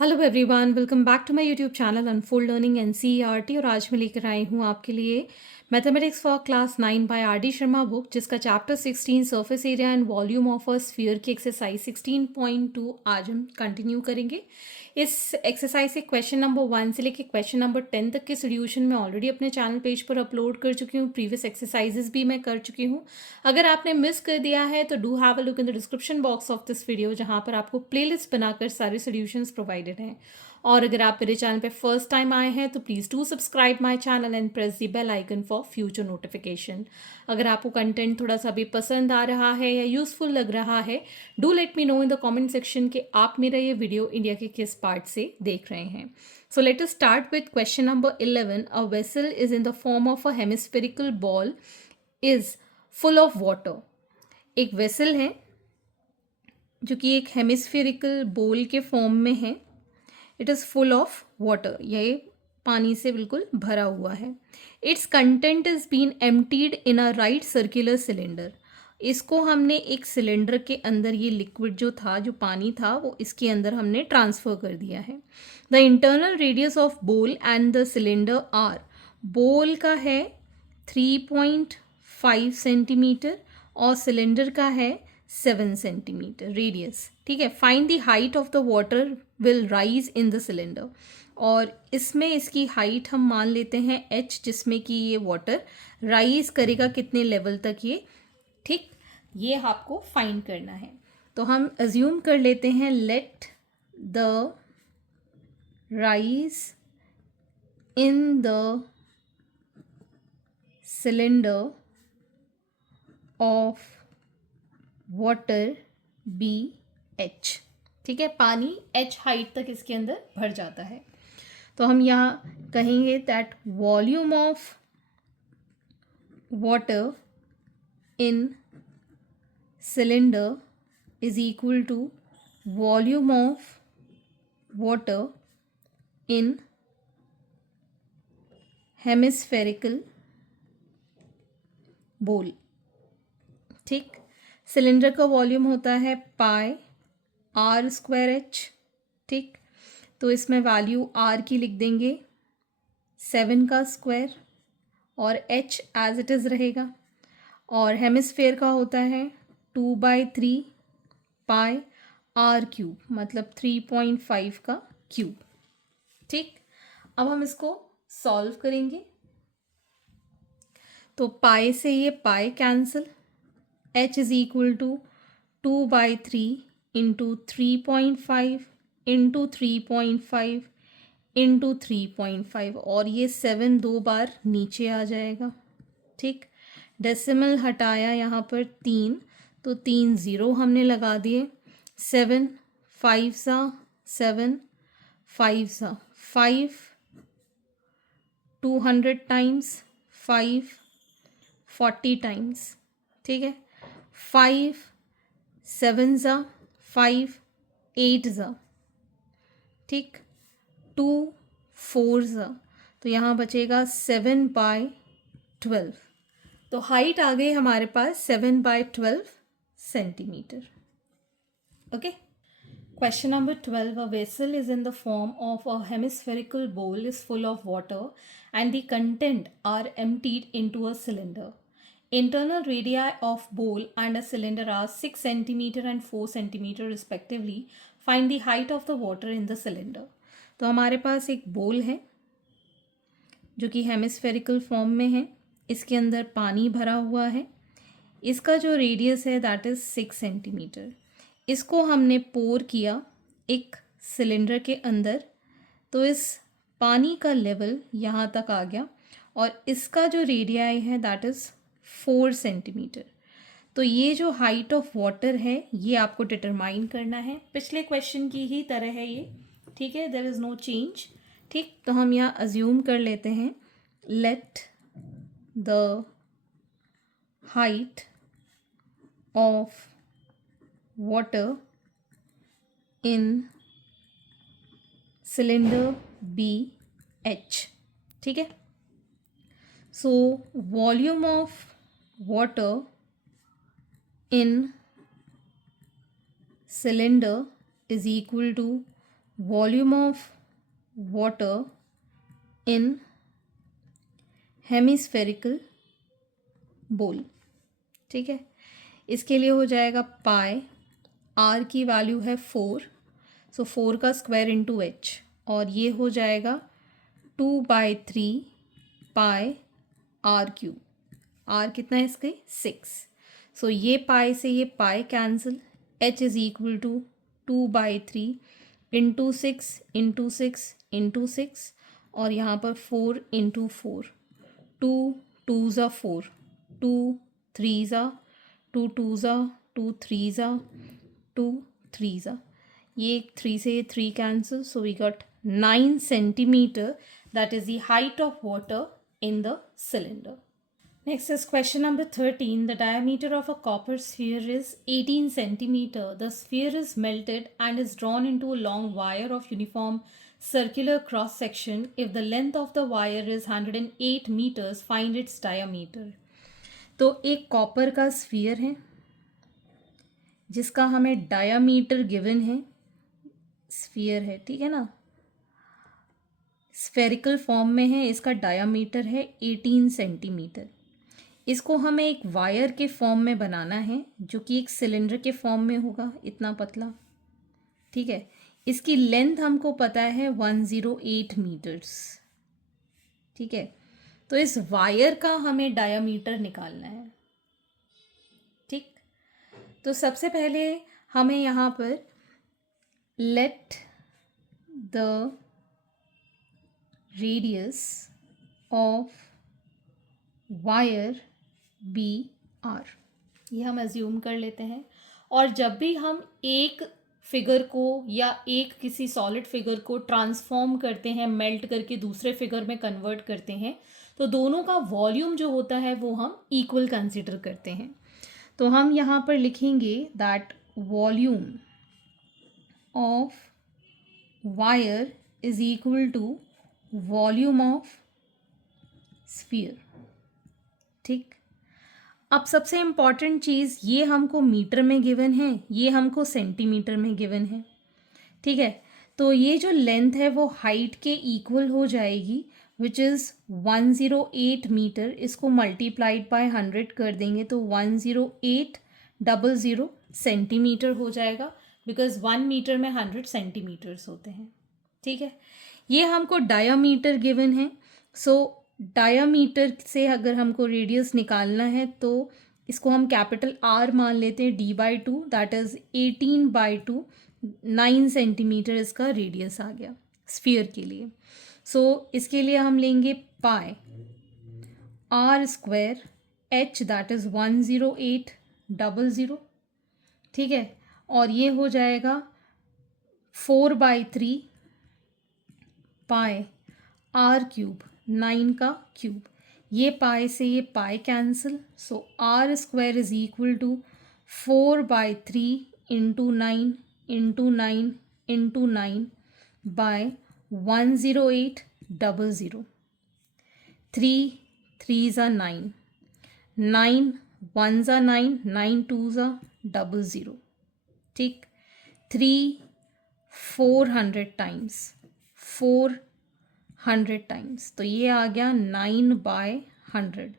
Hello everyone, welcome back to my YouTube channel unfold learning NCERT. और आज मैं लेकर आई हूँ आपके लिए mathematics for class 9 by R D Sharma book, जिसका chapter 16 surface area and volume of a sphere की एक्सरसाइज 16.2 आज हम कंटिन्यू करेंगे। इस एक्सरसाइज के क्वेश्चन नंबर 1 से लेकर क्वेश्चन नंबर 10 तक के सोल्यूशन मैं ऑलरेडी अपने चैनल पेज पर अपलोड कर चुकी हूँ। प्रीवियस एक्सरसाइजेस भी मैं कर चुकी हूँ। अगर आपने मिस कर दिया है तो do have a look in the description box of this video, जहाँ पर आपको प्लेलिस्ट बनाकर सारे सोल्यूशंस प्रोवाइडेड हैं। और अगर आप मेरे चैनल पे फर्स्ट टाइम आए हैं तो please do subscribe my channel and press the bell icon for future notification. अगर आपको कंटेंट थोड़ा सा भी पसंद आ रहा है या यूजफुल लग रहा है, do let me know in the comment section कि आप मेरा ये वीडियो इंडिया के किस पार्ट से देख रहे हैं। So let us start with question number 11. A vessel is in the form of a hemispherical ball is full of water. एक वेसल है जो कि एक हेमिस्फेरिकल बोल के फॉर्म में है। It is full of water, ये पानी से बिल्कुल भरा हुआ है। Its content is been emptied in a right circular cylinder. इसको हमने एक सिलेंडर के अंदर, ये लिक्विड जो था, जो पानी था, वो इसके अंदर हमने ट्रांसफ़र कर दिया है। द इंटरनल रेडियस ऑफ बोल एंड द सिलेंडर आर, बोल का है 3.5 सेंटीमीटर और सिलेंडर का है 7 सेंटीमीटर रेडियस। ठीक है। Find the height of the water will rise in the cylinder. और इसमें इसकी हाइट हम मान लेते हैं h, जिसमें कि ये वाटर राइज करेगा कितने लेवल तक ये। ठीक, ये आपको फाइंड करना है। तो हम अज्यूम कर लेते हैं let the rise in the cylinder of water be h। ठीक है, पानी h हाइट तक इसके अंदर भर जाता है। तो हम यहाँ कहेंगे that volume of water in cylinder is equal to volume of water in hemispherical bowl. ठीक, सिलेंडर का वॉल्यूम होता है पाई आर स्क्वायर एच। ठीक, तो इसमें वैल्यू आर की लिख देंगे 7 का स्क्वायर और एच एज इट इज़ रहेगा। और हेमिस्फेयर का होता है 2/3 पाई आर क्यूब, मतलब 3.5 का क्यूब। ठीक, अब हम इसको सॉल्व करेंगे। तो पाई से ये pi cancel, h is equal to 2/3 into 3.5 into 3.5 into 3.5, और ये 7 दो बार नीचे आ जाएगा। ठीक, डेसिमल हटाया यहाँ पर 3, तो 3 ज़ीरो हमने लगा दिए। 7 5 सा 7 5 सा 5 200 टाइम्स 5 40 टाइम्स। ठीक है, 5 7 ज़ा 5 8 ज़ा, ठीक, 2 4 ज़ा, तो यहाँ बचेगा 7/12। तो हाइट आ गई हमारे पास 7/12 centimetre. Okay. Question number 12. A vessel is in the form of a hemispherical bowl is full of water and the content are emptied into a cylinder. Internal radii of bowl and a cylinder are 6 centimeter and 4 centimeter respectively. Find the height of the water in the cylinder. तो हमारे पास एक बोल है जो कि hemispherical form में है। इसके अंदर पानी भरा हुआ है। इसका जो रेडियस है दैट इज़ 6 सेंटीमीटर। इसको हमने पोर किया एक सिलेंडर के अंदर, तो इस पानी का लेवल यहाँ तक आ गया और इसका जो रेडियाई है दैट इज़ 4 सेंटीमीटर। तो ये जो हाइट ऑफ वाटर है ये आपको डिटरमाइन करना है। पिछले क्वेश्चन की ही तरह है ये। ठीक है, देयर इज़ नो चेंज। ठीक, तो हम यहाँ अज्यूम कर लेते हैं let the height of water in cylinder be H. ठीक है, so volume of water in cylinder is equal to volume of water in hemispherical bowl. ठीक है, इसके लिए हो जाएगा पाई, आर की वैल्यू है 4, सो 4 का स्क्वायर इंटू एच, और ये हो जाएगा 2/3 पाई आर क्यूब। आर कितना है इसके 6, सो ये पाई से ये pi cancel, H is equal to 2/3 into 6 into 6 into 6, और यहाँ पर 4 इंटू 4, 2 2 ज़ा 4, 2 3 ज़ा 2 2 ज़ा 2 3 ज़ा 2 3 ज़ा, ये 3 से ये 3 cancel, so we got 9 centimeter, that is the height of water in the cylinder. Next is question number 13. The diameter of a copper sphere is 18 centimeter. The sphere is melted and is drawn into a long wire of uniform circular cross section. If the length of the wire is 108 meters, find its diameter. तो एक copper का sphere है जिसका हमें diameter given है, sphere है, ठीक है ना, स्फेरिकल फॉर्म में है, इसका डायामीटर है 18 सेंटीमीटर। इसको हमें एक वायर के फॉर्म में बनाना है जो कि एक सिलेंडर के फॉर्म में होगा, इतना पतला। ठीक है, इसकी लेंथ हमको पता है 108 मीटर्स। ठीक है, तो इस वायर का हमें डायामीटर निकालना है। ठीक, तो सबसे पहले हमें यहाँ पर let the radius of wire be R, ये हम अज्यूम कर लेते हैं। और जब भी हम एक फिगर को या एक किसी सॉलिड फिगर को ट्रांसफॉर्म करते हैं, मेल्ट करके दूसरे फिगर में कन्वर्ट करते हैं, तो दोनों का वॉल्यूम जो होता है वो हम इक्वल कंसीडर करते हैं। तो हम यहाँ पर लिखेंगे that volume of wire is equal to volume of sphere. ठीक, अब सबसे इम्पॉर्टेंट चीज़, ये हमको मीटर में गिवन है, ये हमको सेंटीमीटर में गिवन है। ठीक है, तो ये जो लेंथ है वो हाइट के इक्वल हो जाएगी, विच इज़ 108 मीटर। इसको मल्टीप्लाइड बाय 100 कर देंगे तो 10800 सेंटीमीटर हो जाएगा, बिकॉज 1 मीटर में 100 सेंटीमीटर्स होते हैं। ठीक है, ये हमको डायामीटर गिवन है, सो डायामीटर से अगर हमको रेडियस निकालना है तो इसको हम कैपिटल आर मान लेते हैं, d/2, दैट इज़ 18/2, 9 सेंटीमीटर इसका रेडियस आ गया स्फीयर के लिए। सो इसके लिए हम लेंगे pi are square h, that is 10800। ठीक है, और ये हो जाएगा 4/3 पाई आर क्यूब, 9 का क्यूब। ये पाई से ये pi cancel, so R square is equal to 4/3 into 9 into 9 into 9 बाय 10800। 3 3 ज़ा 9, 9 1 ज़ा 9, 9 2 ज़ा 00। ठीक, 3 400 टाइम्स, 400 टाइम्स, तो ये आ गया 9/100।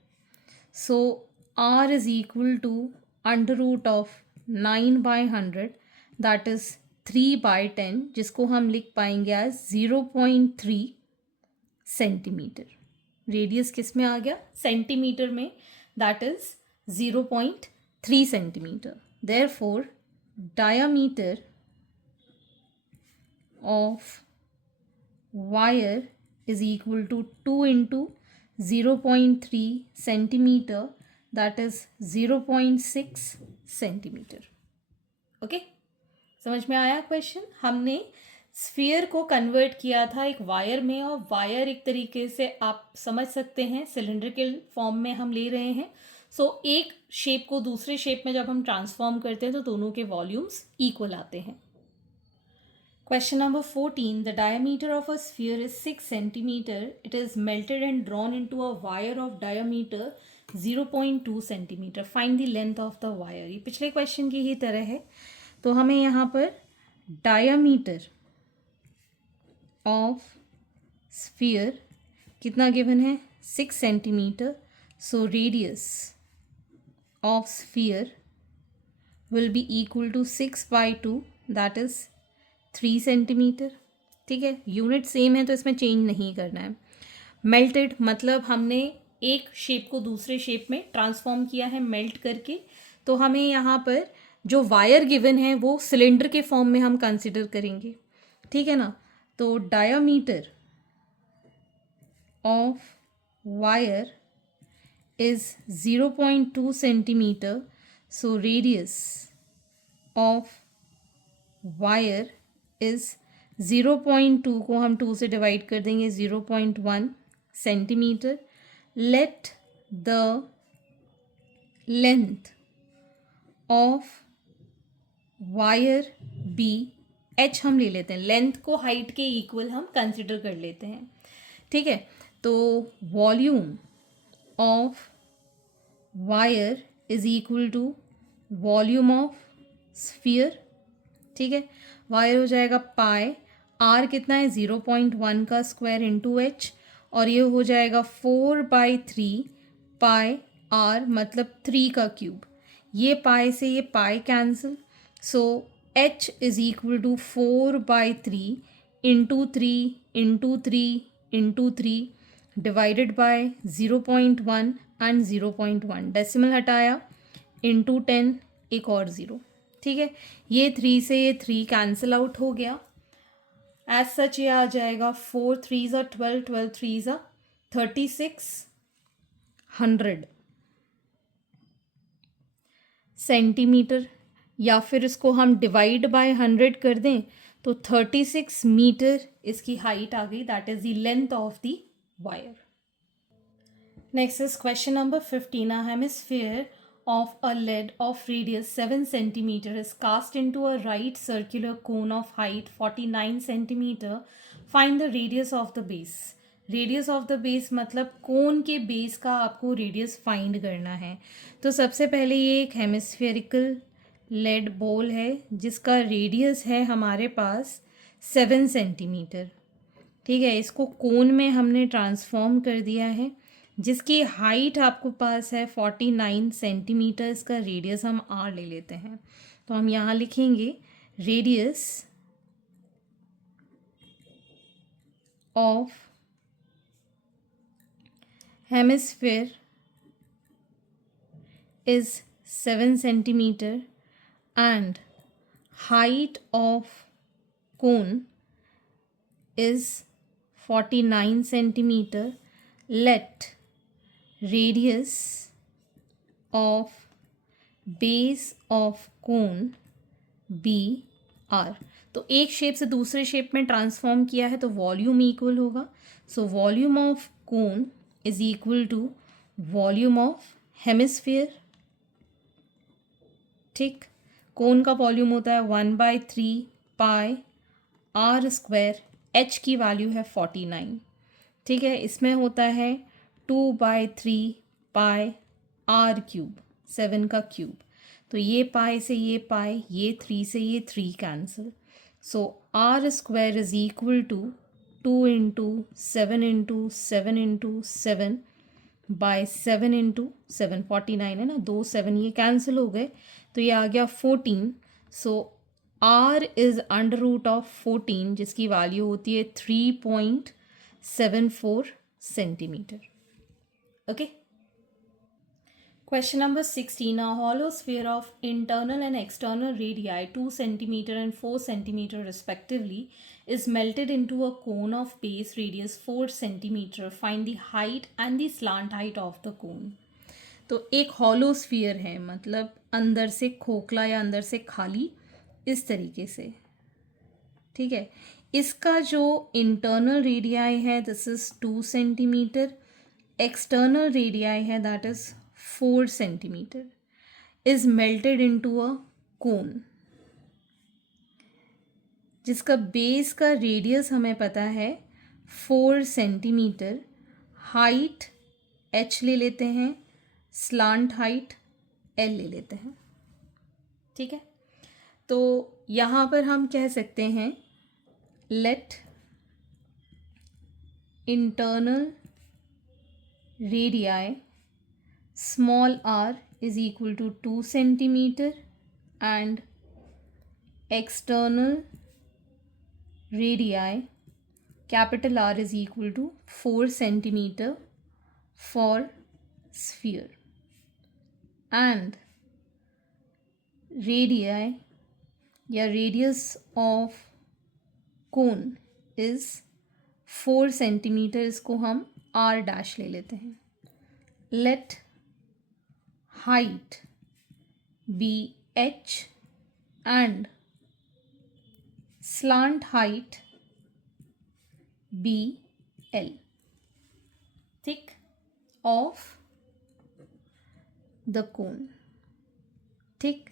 So r is equal to √ of 9/100, that is 3/10, जिसको हम लिख पाएंगे एज 0.3 सेंटीमीटर। रेडियस किस में आ गया, सेंटीमीटर में, that is 0.3 centimetre. Therefore diameter of wire is equal to 2 into 0.3 centimeter, that is 0.6 centimeter. Okay, समझ में आया क्वेश्चन? हमने स्फीयर को कन्वर्ट किया था एक वायर में, और वायर एक तरीके से आप समझ सकते हैं सिलेंड्रिकल फॉर्म में हम ले रहे हैं। सो एक शेप को दूसरे शेप में जब हम ट्रांसफॉर्म करते हैं तो दोनों के वॉल्यूम्स इक्वल आते हैं। Question number 14. The diameter of a sphere is 6 centimeter. It is melted and drawn into a wire of diameter 0.2 centimeter. Find the length of the wire. ये पिछले क्वेश्चन की ही तरह है, तो हमें यहाँ पर डायामीटर ऑफ स्फीयर कितना गिवन है 6 centimetre. So radius of sphere will be equal to 6/2 that is 3 centimetre. ठीक है, यूनिट सेम है तो इसमें चेंज नहीं करना है. मेल्टेड मतलब हमने एक शेप को दूसरे शेप में ट्रांसफॉर्म किया है मेल्ट करके. तो हमें यहाँ पर जो वायर गिवन है वो सिलेंडर के फॉर्म में हम कंसिडर करेंगे. ठीक है ना. तो diameter of wire is 0.2 centimeter. So radius of wire is 0.2 को हम 2 से डिवाइड कर देंगे 0.1 centimetre. Let the length of wire be h हम ले लेते हैं. लेंथ को हाइट के इक्वल हम कंसिडर कर लेते हैं. ठीक है. तो volume of wire is equal to volume of sphere. ठीक है. वायर हो जाएगा पाई. आर कितना है 0.1 का स्क्वायर इंटू एच और ये हो जाएगा 4/3 पाई आर मतलब 3 का क्यूब. ये पाई से ये pi cancel. So H is equal to 4/3 into 3 into 3 into 3 divided by 0.1 and 0.1 decimal हटाया इंटू 10 एक और 0. ठीक है. ये 3 से ये 3 कैंसिल आउट हो गया. एज सच ये आ जाएगा 4 3s are 12 12 3s are 3600 centimetre. या फिर इसको हम डिवाइड बाय 100 कर दें तो 36 मीटर इसकी हाइट आ गई. That is the length of the wire. Next is question number 15. A hemisphere of a lead of radius 7 centimeter is cast into a right circular cone of height 49 centimeter. Find the radius of the base. Radius of the base मतलब कोन के base का आपको radius find करना है. तो सबसे पहले ये एक हेमिस्फेरिकल लेड बॉल है जिसका रेडियस है हमारे पास 7 सेंटीमीटर. ठीक है. इसको कोन में हमने ट्रांसफॉर्म कर दिया है जिसकी हाइट आपको पास है 49 सेंटीमीटर. इसका रेडियस हम आर ले लेते हैं. तो हम यहाँ लिखेंगे radius of hemisphere is 7 centimetre and height of cone is 49 centimeter. Let radius of base of cone be r. तो एक शेप से दूसरे शेप में ट्रांसफॉर्म किया है तो वॉल्यूम इक्वल होगा. So volume of cone is equal to volume of hemisphere. ठीक. कोन का वॉल्यूम होता है 1/3 पाई आर स्क्वायर. एच की वैल्यू है 49. ठीक है. इसमें होता है 2/3 पाई आर क्यूब 7 का क्यूब. तो ये पाई से ये पाई ये 3 से ये 3 cancel. So R square is equal to 2 into 7 into 7 into 7 by 7 into 7 49 है ना. 2 7 ये कैंसिल हो गए तो ये आ गया 14. सो R is under root of 14 जिसकी वैल्यू होती है 3.74 centimetre. Okay. Question number 16. A hollow sphere of internal and external radii 2 centimeter and 4 centimeter respectively is melted into a cone of base radius 4 centimeter. Find the height and the slant height of the cone. तो एक hollow sphere है मतलब अंदर से खोखला या अंदर से खाली इस तरीके से. ठीक है. इसका जो इंटरनल रेडियाई है this is 2 centimetre. External radii है that is 4 centimetre. Is melted into a cone जिसका बेस का रेडियस हमें पता है 4 सेंटीमीटर. हाइट h ले लेते हैं. स्लांट हाइट l ले लेते हैं. ठीक है. तो यहाँ पर हम कह सकते हैं late internal radii small r is equal to 2 centimeter and external radii capital R is equal to 4 centimeter for sphere, and radii या radius of cone is 4 centimeter, इसको हम r डैश ले लेते हैं. Let height be h and slant height be L, thick of the cone. ठीक,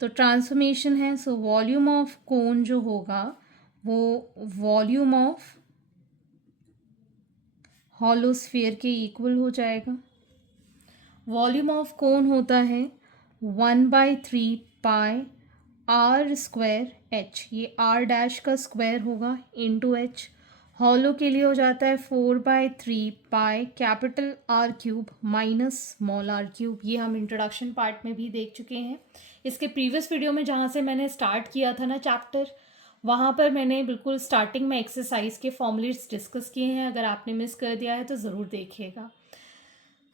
तो transformation है. So volume of कोन जो होगा वो वॉल्यूम ऑफ हॉलो स्फीयर के इक्वल हो जाएगा. वॉल्यूम ऑफ कोन होता है 1/3 पाई आर स्क्वायर एच. ये आर डैश का स्क्वायर होगा इंटू एच. हॉलो के लिए हो जाता है 4/3 pi capital R cube minus small R cube. ये हम इंट्रोडक्शन पार्ट में भी देख चुके हैं. इसके प्रीवियस वीडियो में जहाँ से मैंने स्टार्ट किया था ना चैप्टर, वहाँ पर मैंने बिल्कुल स्टार्टिंग में एक्सरसाइज के फॉर्मूलेट्स डिस्कस किए हैं. अगर आपने मिस कर दिया है तो ज़रूर देखिएगा.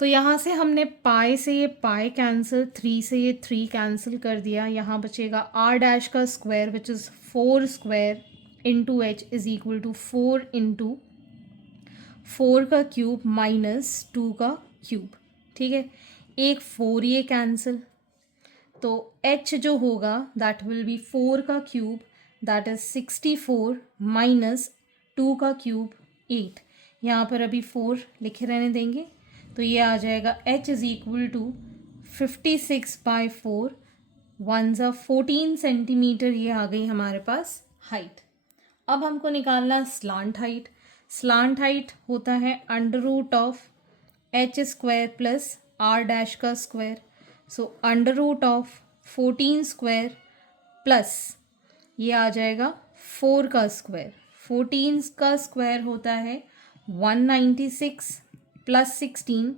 तो यहाँ से हमने पाई से ये पाई कैंसिल, 3 से ये 3 कैंसिल कर दिया. यहाँ बचेगा आर डैश का square which is 4 square into H is equal to 4 इंटू 4 का क्यूब माइनस 2 का क्यूब. ठीक है, एक 4 ये कैंसिल, तो h जो होगा दैट विल बी 4 का क्यूब दैट इज़ 64 माइनस 2 का क्यूब 8. यहाँ पर अभी 4 लिखे रहने देंगे, तो ये आ जाएगा h is equal to 56/4 1 14 centimetre. ये आ गई हमारे पास हाइट. अब हमको निकालना स्लांट हाइट. स्लांट हाइट होता है under root of h square plus r dash का square. So under root of 14 square plus ये आ जाएगा 4 का स्क्वायर. 14 का स्क्वायर होता है 196 plus 16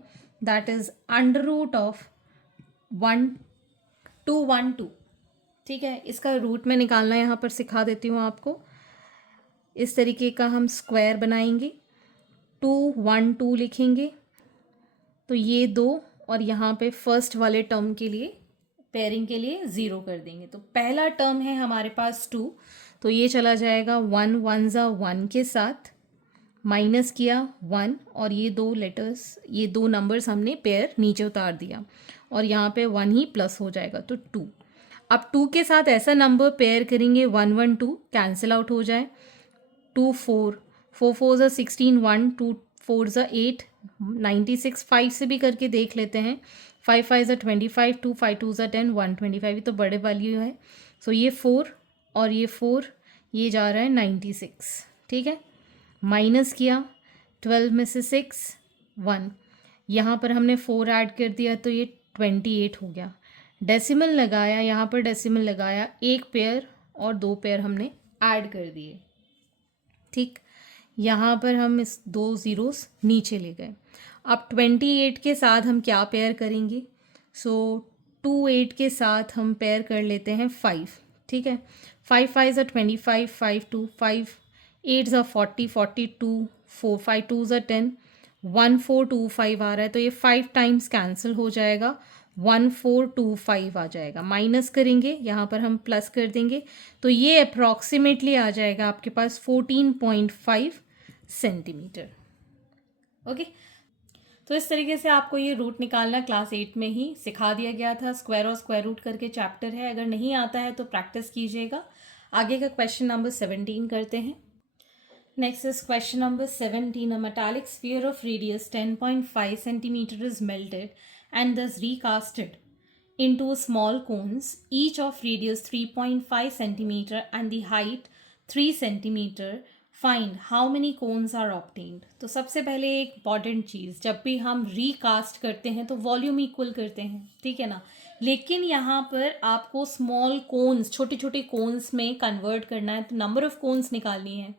that is under root of 1212. ठीक है, इसका रूट में निकालना यहाँ पर सिखा देती हूँ आपको. इस तरीके का हम स्क्वायर बनाएंगे, 212 लिखेंगे, तो ये 2 और यहाँ पे फर्स्ट वाले टर्म के लिए पेयरिंग के लिए 0 कर देंगे. तो पहला टर्म है हमारे पास 2, तो ये चला जाएगा 1 1 1 के साथ, माइनस किया 1 और ये 2 लेटर्स, ये 2 नंबर्स हमने पेयर नीचे उतार दिया और यहाँ पे 1 ही प्लस हो जाएगा तो 2. अब 2 के साथ ऐसा नंबर पेयर करेंगे 1 1 2 कैंसिल आउट हो जाए. 2 4 4 4 16 1 2 4 8 96. 5 से भी करके देख लेते हैं. 5 5 25 2 5 2 10 125. तो बड़े वैल्यू है. सो ये 4 और ये 4 ये जा रहा है 96. ठीक है, माइनस किया 12 में से 6 1, यहाँ पर हमने 4 ऐड कर दिया तो ये 28 हो गया. डेसिमल लगाया, यहाँ पर डेसिमल लगाया, एक पेयर और 2 पेयर हमने ऐड कर दिए. ठीक, यहाँ पर हम इस 2 ज़ीरोस नीचे ले गए. अब 28 के साथ हम क्या पेयर करेंगे? सो 2 8 के साथ हम पेयर कर लेते हैं 5. ठीक है, 5 5 25 5 2 5 8 40 42 4 5 2 10 1 4 2 5 आ रहा है, तो ये 5 टाइम्स कैंसिल हो जाएगा, 1 4 2 5 आ जाएगा. माइनस करेंगे, यहाँ पर हम प्लस कर देंगे, तो ये अप्रॉक्सीमेटली आ जाएगा आपके पास 14.5 सेंटीमीटर. ओके, तो इस तरीके से आपको ये रूट निकालना क्लास 8 में ही सिखा दिया गया था. स्क्वायर और स्क्वायर रूट करके चैप्टर है, अगर नहीं आता है तो प्रैक्टिस कीजिएगा. आगे का क्वेश्चन नंबर 17 करते हैं. Next is question number 17. A metallic sphere of radius 10.5 centimetre is melted and thus recasted into small cones, each of radius 3.5 centimeter and the height 3 centimeter. Find how many cones are obtained. तो सबसे पहले एक important चीज़, जब भी हम recast करते हैं तो वॉल्यूम इक्वल करते हैं, ठीक है ना. लेकिन यहाँ पर आपको स्मॉल कोन्स, छोटे छोटे कोन्स में कन्वर्ट करना है, तो नंबर ऑफ कोन्स निकालनी है.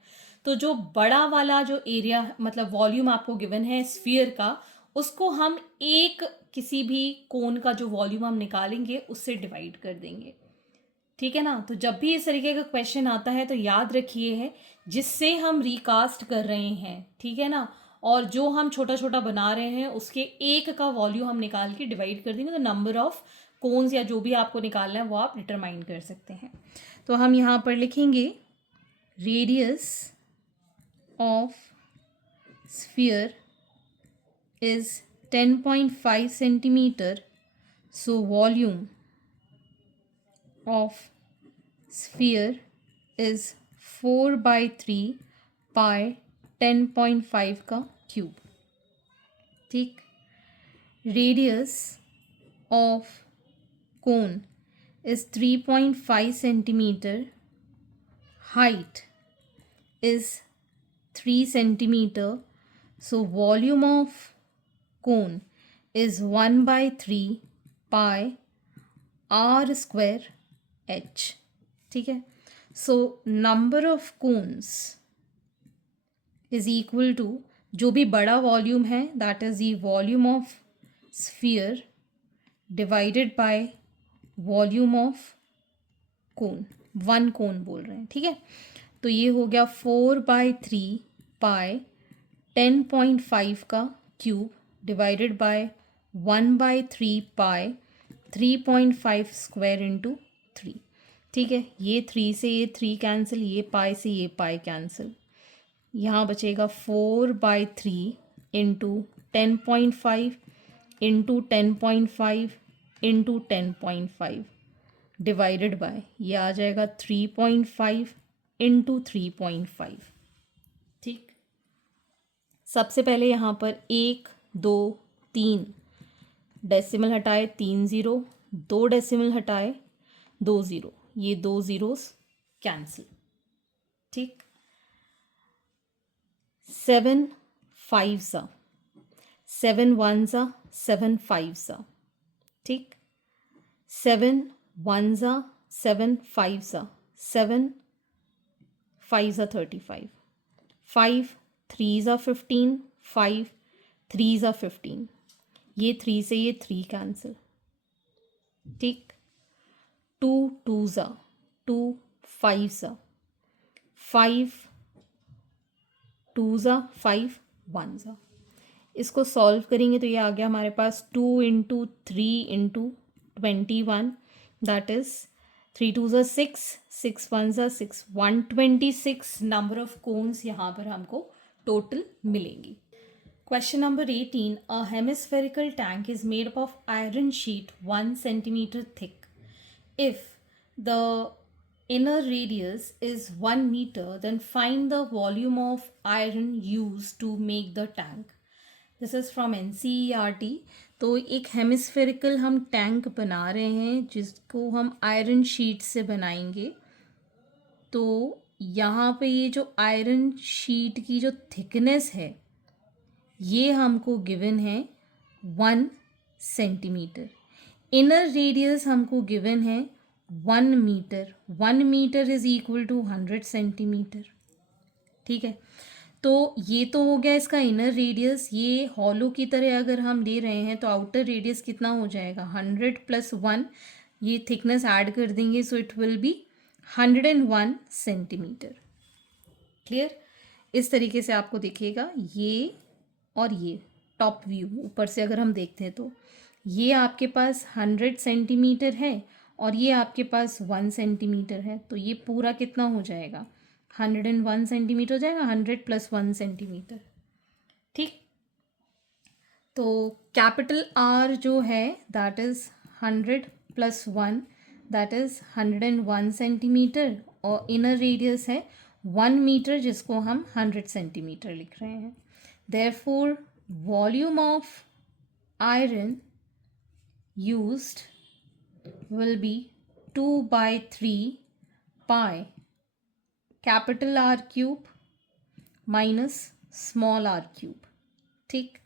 तो जो बड़ा वाला जो एरिया मतलब वॉल्यूम आपको गिवन है स्फीयर का, उसको हम एक किसी भी कोन का जो वॉल्यूम हम निकालेंगे उससे डिवाइड कर देंगे। ठीक है ना। तो जब भी इस तरीके का क्वेश्चन आता है तो याद रखिए है जिससे हम रिकास्ट कर रहे हैं, ठीक है ना, और जो हम छोटा छोटा बना रहे हैं उसके एक का वॉल्यूम हम निकाल के डिवाइड कर देंगे तो नंबर ऑफ कोन्स या जो भी आपको निकालना है वो आप डिटरमाइन कर सकते हैं। तो हम यहाँ पर लिखेंगे radius of sphere is 10.5 centimeter, so volume of sphere is 4 by 3 pi 10.5 का क्यूब। ठीक। Radius of cone is 3.5 centimeter, height is 3 centimeter, so volume of cone is 1 by 3 pi r square h। ठीक है। So number of cones is equal to जो भी बड़ा volume है that is the volume of sphere divided by volume of cone, one cone बोल रहे हैं। ठीक है। तो ये हो गया 4 बाई 3 पाई 10.5 का cube divided by 1 by 3 pi 3.5 square into 3। ठीक है। ये 3 से ये 3 कैंसिल, ये पाई से ये पाई कैंसिल, यहाँ बचेगा 4 by 3 into 10.5 into 10.5 into 10.5 divided by ये आ जाएगा 3.5 इंटू 3.5। ठीक। सबसे पहले यहाँ पर 1 2 3 डेसिमल हटाए 3 0, 2 डेसिमल हटाए 2 0, ये 2 ज़ीरोस कैंसिल। ठीक। 7 5 सा 7 1 सा 7 5 सा। ठीक। 7 1 सा 7 5 सा 7 5 सा 35, 5 3 सा 15, 5 3 सा 15, ये 3 से ये 3 कैंसिल। ठीक। 2 2 सा 2, 5 सा 5 2 सा 5 1 सा। इसको सॉल्व करेंगे तो ये आ गया हमारे पास 2 इंटू 3 इंटू 21, दैट इज 3 2 सा 6, 6 1 सा 6, 126 नंबर ऑफ कोन्स यहाँ पर हमको टोटल मिलेंगी। Question number 18. A hemispherical tank is made up of iron sheet 1 centimeter thick. If the inner radius is 1 meter, then find the volume of iron used to make the tank. This is from NCERT. तो एक hemispherical हम tank बना रहे हैं जिसको हम iron sheet से बनाएंगे। तो यहाँ पे ये जो आयरन शीट की जो थिकनेस है ये हमको गिवन है 1 सेंटीमीटर। इनर रेडियस हमको गिवन है 1 metre. 1 metre is equal to 100 centimetre. ठीक है। तो ये तो हो गया इसका इनर रेडियस। ये हॉलो की तरह अगर हम ले रहे हैं तो आउटर रेडियस कितना हो जाएगा 100 प्लस 1, ये थिकनेस ऐड कर देंगे so it will be 101 centimetre. Clear. इस तरीके से आपको दिखेगा ये और ये टॉप व्यू ऊपर से अगर हम देखते हैं तो ये आपके पास 100 सेंटीमीटर है और ये आपके पास 1 सेंटीमीटर है। तो ये पूरा कितना हो जाएगा 101 सेंटीमीटर हो जाएगा, 100 प्लस 1 सेंटीमीटर। ठीक। तो कैपिटल आर जो है that is 100 plus 1 that is 101 centimetre और इनर रेडियस है 1 मीटर जिसको हम 100 सेंटीमीटर लिख रहे हैं। Therefore, volume of iron used will be 2 by 3 pi capital R cube minus small r cube। ठीक।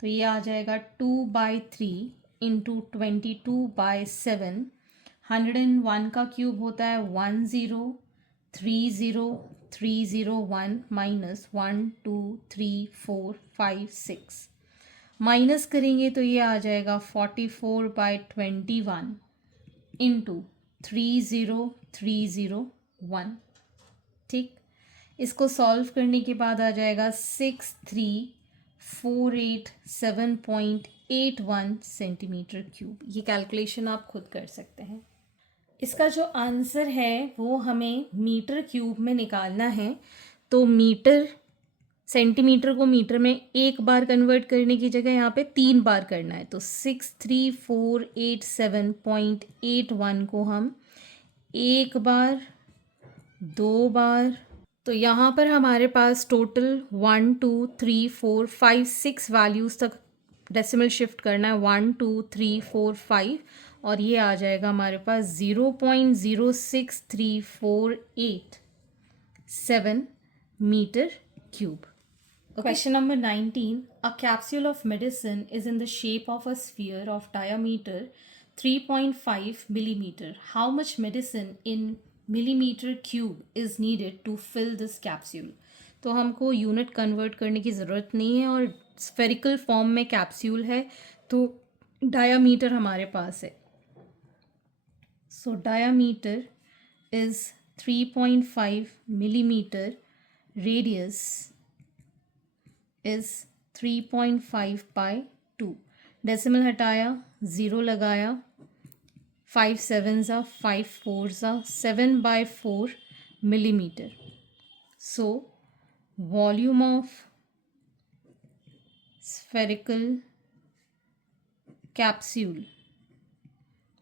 तो ये आ जाएगा 2 by 3 इंटू 22 by 7। 101 का क्यूब होता है 10 30 301 माइनस 1 2 3 4 5 6 माइनस करेंगे तो ये आ जाएगा 44/21 इंटू 30301। ठीक, इसको सॉल्व करने के बाद आ जाएगा 63,487.81 सेंटीमीटर क्यूब। ये कैलकुलेशन आप खुद कर सकते हैं। इसका जो आंसर है वो हमें मीटर क्यूब में निकालना है। तो मीटर, सेंटीमीटर को मीटर में एक बार कन्वर्ट करने की जगह यहाँ पे 3 बार करना है। तो 63487.81 को हम एक बार, 2 बार, तो यहाँ पर हमारे पास टोटल 1 2 3 4 5 6 वैल्यूज़ तक डेसिमल शिफ्ट करना है। 1 2 3 4 5 और ये आ जाएगा हमारे पास 0.06348 metre cube. Question number 19. A capsule of medicine is in the shape of a sphere of diameter 3.5 millimeter. How much medicine in millimeter cube is needed to fill this capsule? तो हमको unit convert करने की ज़रूरत नहीं है और spherical form में capsule है तो डायामीटर हमारे पास है। So diameter is 3.5 millimeter, radius is 3.5/2। Decimal हटाया, 0 लगाया, 5 7s 5 4s 7/4 millimeter। So volume of spherical capsule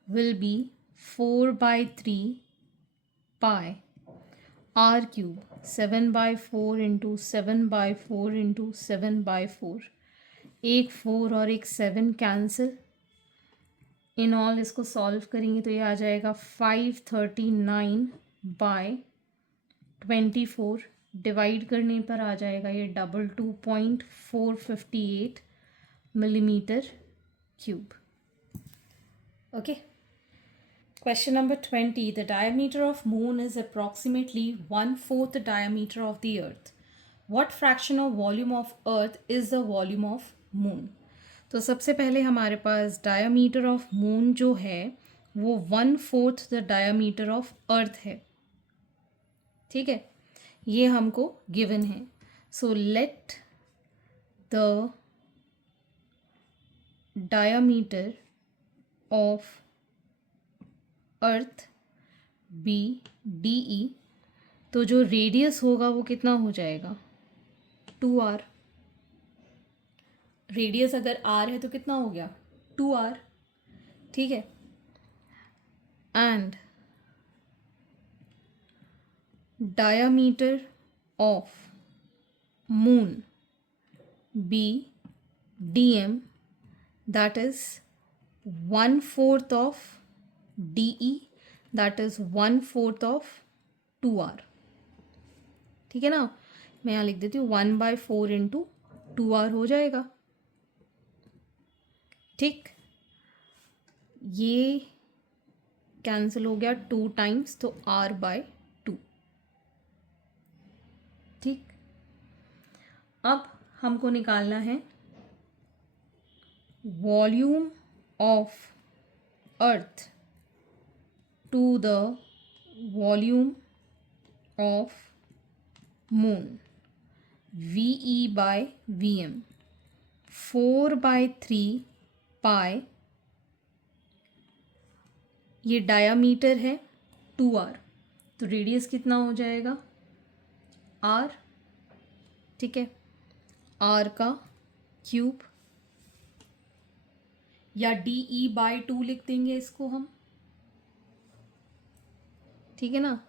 will be 4/3 pi r cube, 7/4 into 7/4 into 7/4। एक 4 और एक 7 कैंसिल। इन ऑल इसको सॉल्व करेंगे तो ये आ जाएगा 539/24। डिवाइड करने पर आ जाएगा ये 22.458 millimetre cube. Okay. Question number 20. The diameter of moon is approximately 1/4 the diameter of the earth. What fraction of volume of earth is the volume of moon? तो सबसे पहले हमारे पास diameter of moon जो है वो 1/4 the diameter of earth है। ठीक है, ये हमको given है। So let the diameter of earth be D E. तो जो रेडियस होगा वो कितना हो जाएगा, 2r। रेडियस अगर r है तो कितना हो गया, 2r। ठीक है, and diameter of moon be D M, that is 1/4 of DE, that is 1/4 of 2r। ठीक है ना, मैं यहाँ लिख देती हूँ 1/4 इंटू 2r हो जाएगा। ठीक, ये कैंसिल हो गया 2 टाइम्स तो r/2। ठीक, अब हमको निकालना है volume of earth to the volume of moon, VE by VM, 4/3 pi। ये डायामीटर है 2r, तो रेडियस कितना हो जाएगा, r। ठीक है, r का क्यूब या DE/2 लिख देंगे इसको हम। ठीक है ना,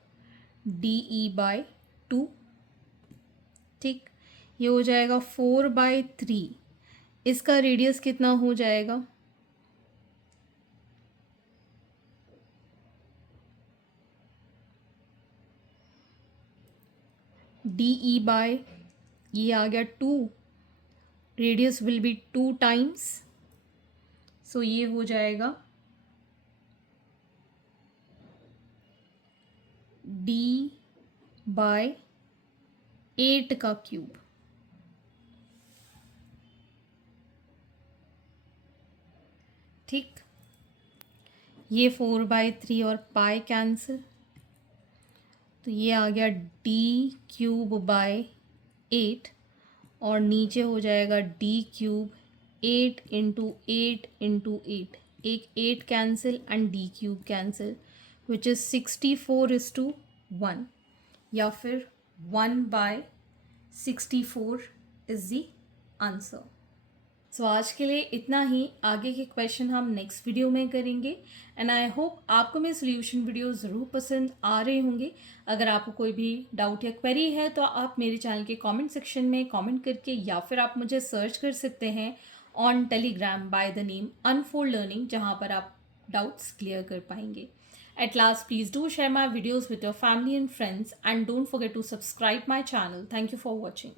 DE/2। ठीक, ये हो जाएगा 4/3। इसका रेडियस कितना हो जाएगा, DE/ ये आ गया 2, रेडियस विल बी 2 टाइम्स, सो ये हो जाएगा D/2 8 का क्यूब। ठीक, ये 4/3 और पाई कैंसिल, तो ये आ गया d³/8 और नीचे हो जाएगा d³, 8 इंटू 8, एक 8 cancel and d³ cancel, which is 64:1, या फिर 1/64 इज़ द आंसर। सो आज के लिए इतना ही, आगे के क्वेश्चन हम नेक्स्ट वीडियो में करेंगे। एंड आई होप आपको मेरे सोल्यूशन वीडियो ज़रूर पसंद आ रहे होंगे। अगर आपको कोई भी डाउट या क्वेरी है तो आप मेरे चैनल के कमेंट सेक्शन में कमेंट करके, या फिर आप मुझे सर्च कर सकते हैं on Telegram by the name unfold learning, जहाँ पर आप डाउट्स क्लियर कर पाएंगे। At last, please do share my videos with your family and friends, and don't forget to subscribe my channel. Thank you for watching.